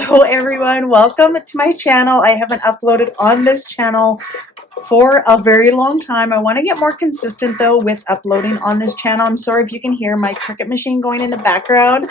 Hello everyone, welcome to my channel. I haven't uploaded on this channel for a very long time. I want to get more consistent though with uploading on this channel. I'm sorry if you can hear my Cricut machine going in the background.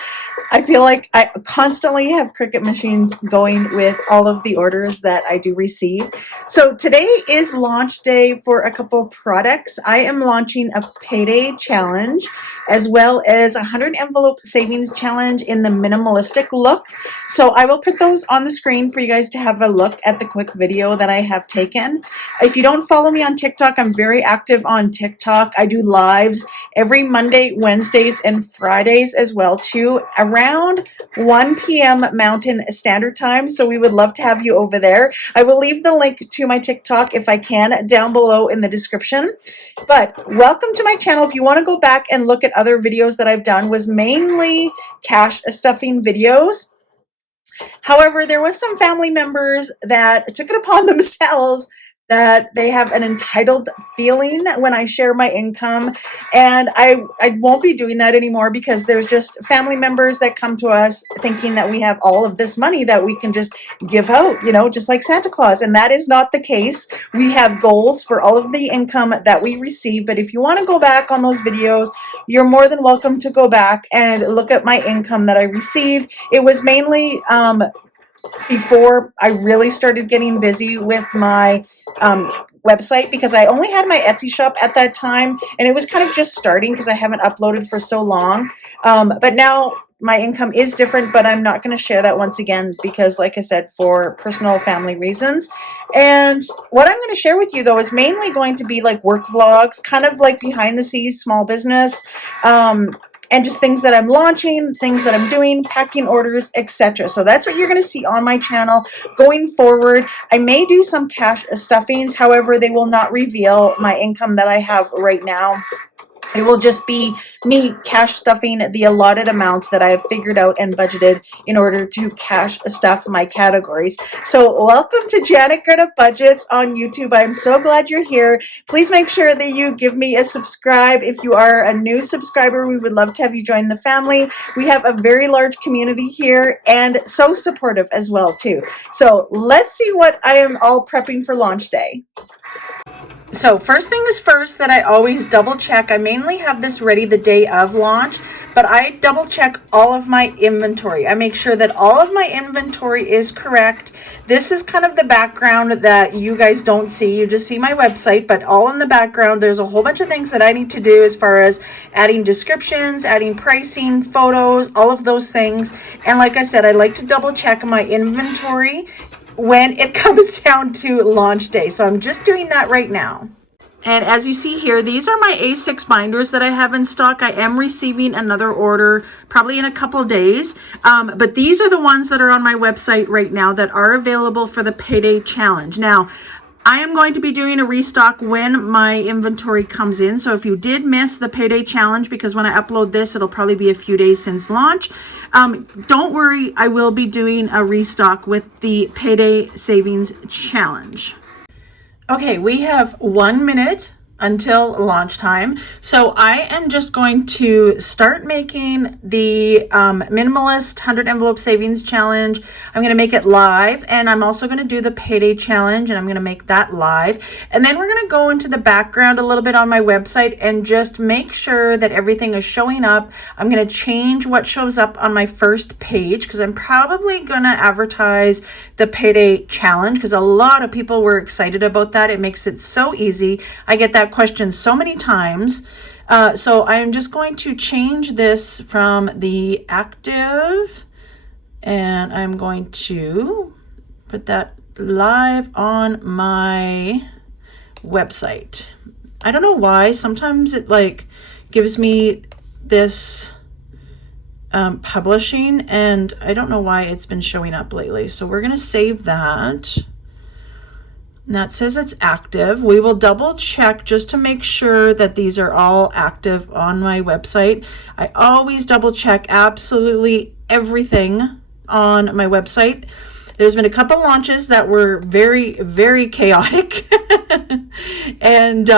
I feel like I constantly have Cricut machines going with all of the orders that I do receive. So today is launch day for a couple products. I am launching a payday challenge as well as a 100 envelope savings challenge in the minimalistic look. So I will put those on the screen for you guys to have a look at the quick video that I have taken. If you don't follow me on TikTok, I'm very active on TikTok. I do lives every Monday, Wednesdays, and Fridays as well too, around 1 p.m. Mountain Standard Time. So we would love to have you over there. I will leave the link to my TikTok if I can down below in the description. But welcome to my channel. If you want to go back and look at other videos that I've done, was mainly cash stuffing videos. However, there was some family members that took it upon themselves that they have an entitled feeling when I share my income, and I won't be doing that anymore because there's just family members that come to us thinking that we have all of this money that we can just give out, you know, just like Santa Claus, and that is not the case. We have goals for all of the income that we receive, but if you want to go back on those videos, you're more than welcome to go back and look at my income that I receive. It was mainly before I really started getting busy with my website, because I only had my Etsy shop at that time and it was kind of just starting because I haven't uploaded for so long. But now my income is different, but I'm not going to share that once again because, like I said, for personal family reasons. And what I'm going to share with you though is mainly going to be like work vlogs, kind of like behind the scenes small business, and just things that I'm launching, things that I'm doing, packing orders, etc. So that's what you're going to see on my channel going forward. I may do some cash stuffings, however, they will not reveal my income that I have right now. It will just be me cash stuffing the allotted amounts that I have figured out and budgeted in order to cash stuff my categories. So welcome to Janet Greta Budgets on YouTube. I'm so glad you're here. Please make sure that you give me a subscribe. If you are a new subscriber, we would love to have you join the family. We have a very large community here and so supportive as well too. So let's see what I am all prepping for launch day. So first thing is first, that I always double check. I mainly have this ready the day of launch, but I double check all of my inventory. I make sure that all of my inventory is correct. This is kind of the background that you guys don't see. You just see my website, but all in the background, there's a whole bunch of things that I need to do as far as adding descriptions, adding pricing, photos, all of those things. And like I said, I like to double check my inventory when it comes down to launch day. So I'm just doing that right now. And as you see here, these are my A6 binders that I have in stock. I am receiving another order probably in a couple days. But these are the ones that are on my website right now that are available for the payday challenge. Now, I am going to be doing a restock when my inventory comes in. So if you did miss the payday challenge, because when I upload this, it'll probably be a few days since launch. Don't worry, I will be doing a restock with the payday savings challenge. Okay, we have 1 minute until launch time. So I am just going to start making the minimalist 100 envelope savings challenge. I'm going to make it live, and I'm also going to do the payday challenge, and I'm going to make that live. And then we're going to go into the background a little bit on my website and just make sure that everything is showing up. I'm going to change what shows up on my first page because I'm probably going to advertise the payday challenge because a lot of people were excited about that. It makes it so easy. I get that question so many times. So I'm just going to change this from the active, and I'm going to put that live on my website. I don't know why. Sometimes it like gives me this publishing, and I don't know why it's been showing up lately. So we're going to save that. And that says it's active. We will double check just to make sure that these are all active on my website. I always double check absolutely everything on my website. There's been a couple launches that were very, very chaotic. And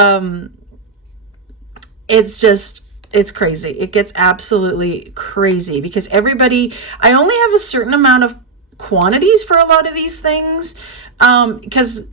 it's crazy. It gets absolutely crazy because I only have a certain amount of quantities for a lot of these things, because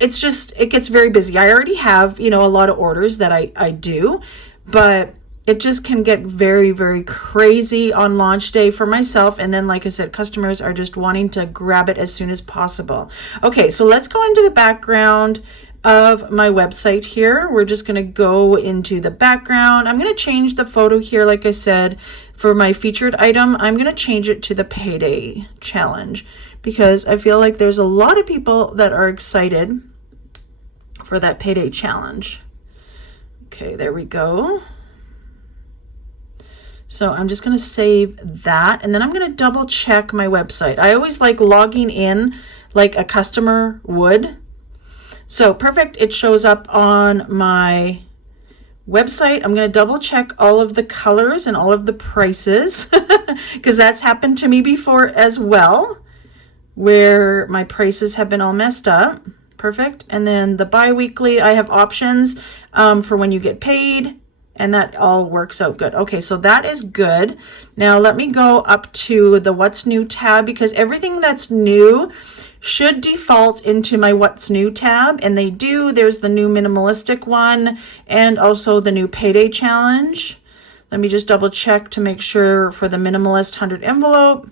it gets very busy. I already have, a lot of orders that I do, but it just can get very, very crazy on launch day for myself. And then, like I said, customers are just wanting to grab it as soon as possible. Okay, so let's go into the background of my website here. We're just going to go into the background. I'm going to change the photo here, like I said, for my featured item. I'm going to change it to the payday challenge because I feel like there's a lot of people that are excited for that payday challenge. Okay, there we go. So I'm just going to save that, and then I'm going to double check my website. I always like logging in like a customer would. So perfect, it shows up on my website. I'm going to double check all of the colors and all of the prices because that's happened to me before as well, where my prices have been all messed up. Perfect. And then the bi-weekly, I have options for when you get paid, and that all works out good. Okay, so that is good. Now let me go up to the What's New tab because everything that's new should default into my What's New tab, and they do. There's the new minimalistic one and also the new payday challenge. Let me just double check to make sure for the minimalist 100 envelope,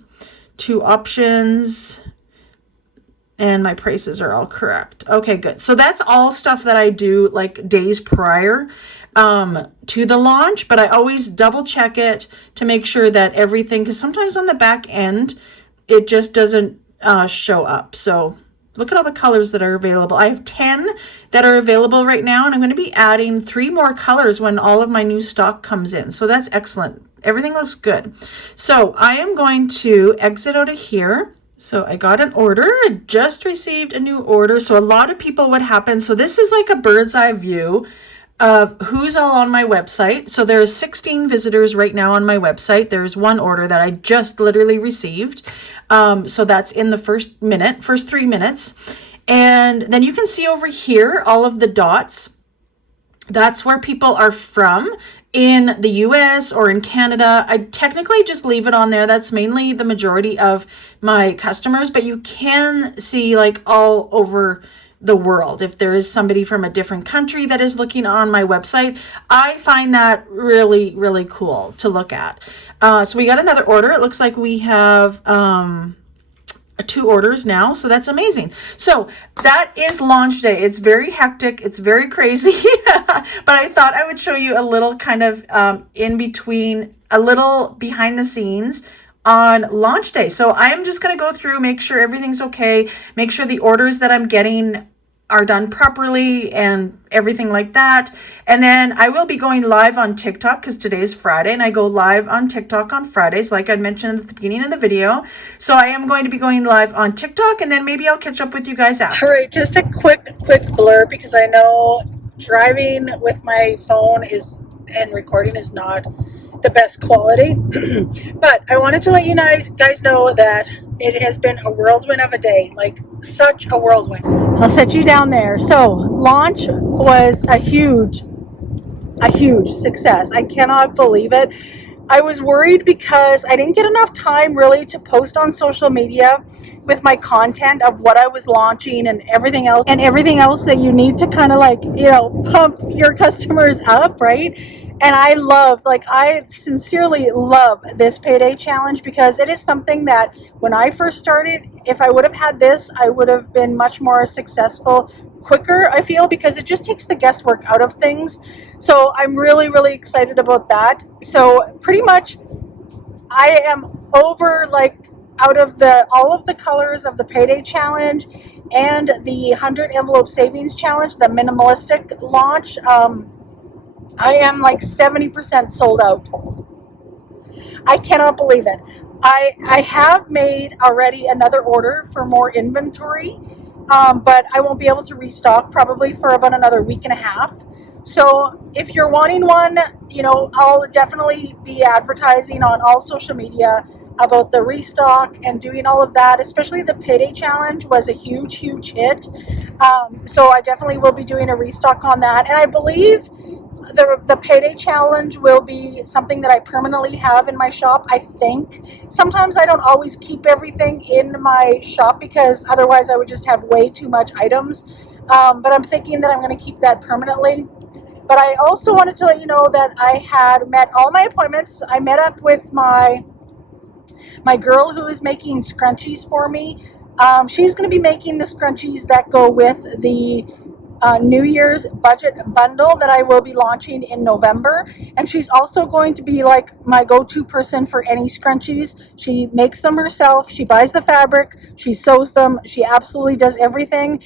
2 options, and my prices are all correct. Okay, good. So that's all stuff that I do like days prior to the launch, but I always double check it to make sure that everything, because sometimes on the back end, it just doesn't show up. So look at all the colors that are available. I have 10 that are available right now, and I'm going to be adding 3 more colors when all of my new stock comes in. So that's excellent. Everything looks good. So I am going to exit out of here. So I got an order. I just received a new order. So a lot of people, what happens, so this is like a bird's eye view of who's all on my website. So there's 16 visitors right now on my website. There's one order that I just literally received. So that's in the first 3 minutes. And then you can see over here, all of the dots. That's where people are from in the US or in Canada. I technically just leave it on there. That's mainly the majority of my customers, but you can see like all over the world. If there is somebody from a different country that is looking on my website, I find that really, really cool to look at. So we got another order. It looks like we have 2 orders now, so that's amazing. So that is launch day. It's very hectic. It's very crazy, but I thought I would show you a little kind of in between, a little behind the scenes on launch day. So I am just going to go through, make sure everything's okay, make sure the orders that I'm getting are done properly and everything like that. And then I will be going live on TikTok because today is Friday and I go live on TikTok on Fridays, like I mentioned at the beginning of the video. So I am going to be going live on TikTok, and then maybe I'll catch up with you guys after. All right, just a quick blur because I know driving with my phone and recording is not the best quality. But I wanted to let you guys know that it has been a whirlwind of a day, like such a whirlwind. I'll set you down there. So launch was a huge success. I cannot believe it. I was worried because I didn't get enough time really to post on social media with my content of what I was launching and everything else that you need to kind of like, pump your customers up, right? And I sincerely love this payday challenge because it is something that when I first started, if I would have had this, I would have been much more successful quicker, I feel, because it just takes the guesswork out of things. So I'm really, really excited about that. So pretty much I am over out of all of the colors of the payday challenge and the 100 envelope savings challenge, the minimalistic launch. I am 70% sold out. I cannot believe it. I have made already another order for more inventory, but I won't be able to restock probably for about another week and a half. So if you're wanting one, I'll definitely be advertising on all social media about the restock and doing all of that. Especially the payday challenge was a huge hit. So I definitely will be doing a restock on that. And I believe the payday challenge will be something that I permanently have in my shop, I think. Sometimes I don't always keep everything in my shop because otherwise I would just have way too much items. But I'm thinking that I'm going to keep that permanently. But I also wanted to let you know that I had met all my appointments. I met up with my girl who is making scrunchies for me. She's going to be making the scrunchies that go with the New Year's budget bundle that I will be launching in November. And she's also going to be like my go-to person for any scrunchies. She makes them herself. She buys the fabric. She sews them. She absolutely does everything.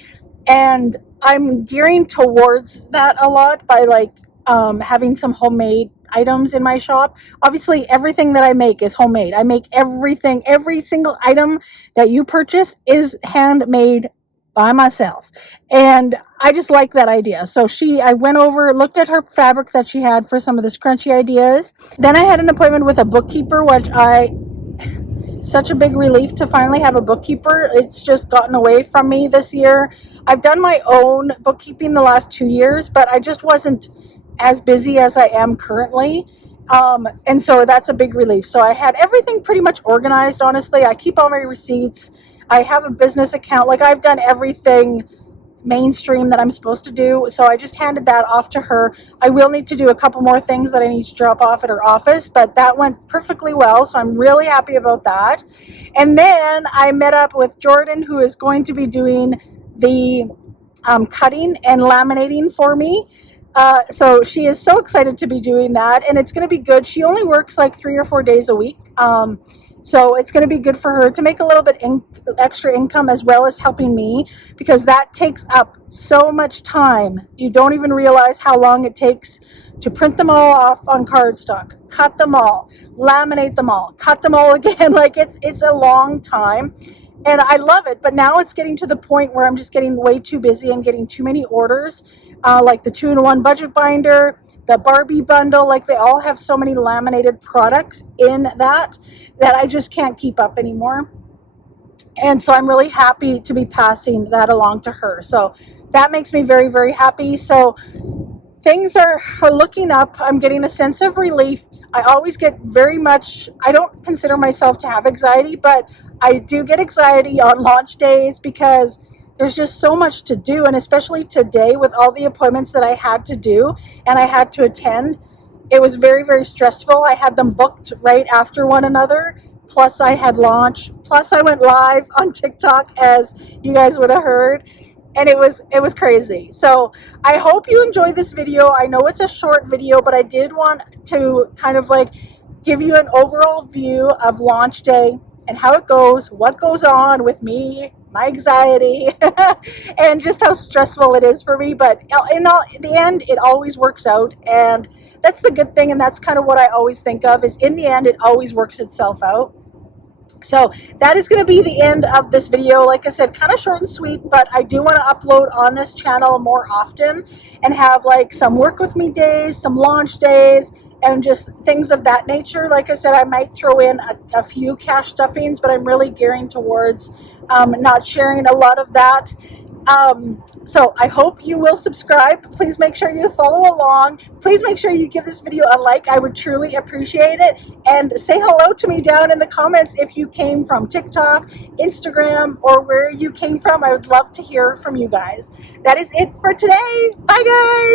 And I'm gearing towards that a lot by like having some homemade items in my shop. Obviously, everything that I make is homemade. I make everything, every single item that you purchase is handmade by myself. And I just like that idea. So I went over, looked at her fabric that she had for some of the scrunchy ideas. Then I had an appointment with a bookkeeper, which such a big relief to finally have a bookkeeper. It's just gotten away from me this year. I've done my own bookkeeping the last 2 years, but I just wasn't as busy as I am currently. And so that's a big relief. So I had everything pretty much organized, honestly. I keep all my receipts. I have a business account. Like, I've done everything mainstream that I'm supposed to do. So I just handed that off to her. I will need to do a couple more things that I need to drop off at her office, but that went perfectly well. So I'm really happy about that. And then I met up with Jordan, who is going to be doing the cutting and laminating for me. So she is so excited to be doing that, and it's going to be good. She only works like 3 or 4 days a week. So it's going to be good for her to make a little bit extra income as well as helping me, because that takes up so much time. You don't even realize how long it takes to print them all off on cardstock, cut them all, laminate them all, cut them all again. Like, it's a long time. And I love it, but now it's getting to the point where I'm just getting way too busy and getting too many orders, like the 2-in-1 budget binder, the Barbie bundle. Like, they all have so many laminated products in that I just can't keep up anymore. And so I'm really happy to be passing that along to her. So that makes me very, very happy. So things are looking up. I'm getting a sense of relief. I always get I don't consider myself to have anxiety, but I do get anxiety on launch days because there's just so much to do. And especially today with all the appointments that I had to do and I had to attend, it was very, very stressful. I had them booked right after one another. Plus I had launch. Plus I went live on TikTok, as you guys would have heard. And it was crazy. So I hope you enjoyed this video. I know it's a short video, but I did want to kind of like give you an overall view of launch day and how it goes, what goes on with me, my anxiety, and just how stressful it is for me. But in the end, it always works out. And that's the good thing. And that's kind of what I always think of, is in the end, it always works itself out. So that is going to be the end of this video. Like I said, kind of short and sweet, but I do want to upload on this channel more often and have like some work with me days, some launch days, and just things of that nature. Like I said, I might throw in a few cash stuffings, but I'm really gearing towards not sharing a lot of that. So I hope you will subscribe. Please make sure you follow along. Please make sure you give this video a like. I would truly appreciate it. And say hello to me down in the comments if you came from TikTok, Instagram, or where you came from. I would love to hear from you guys. That is it for today. Bye, guys.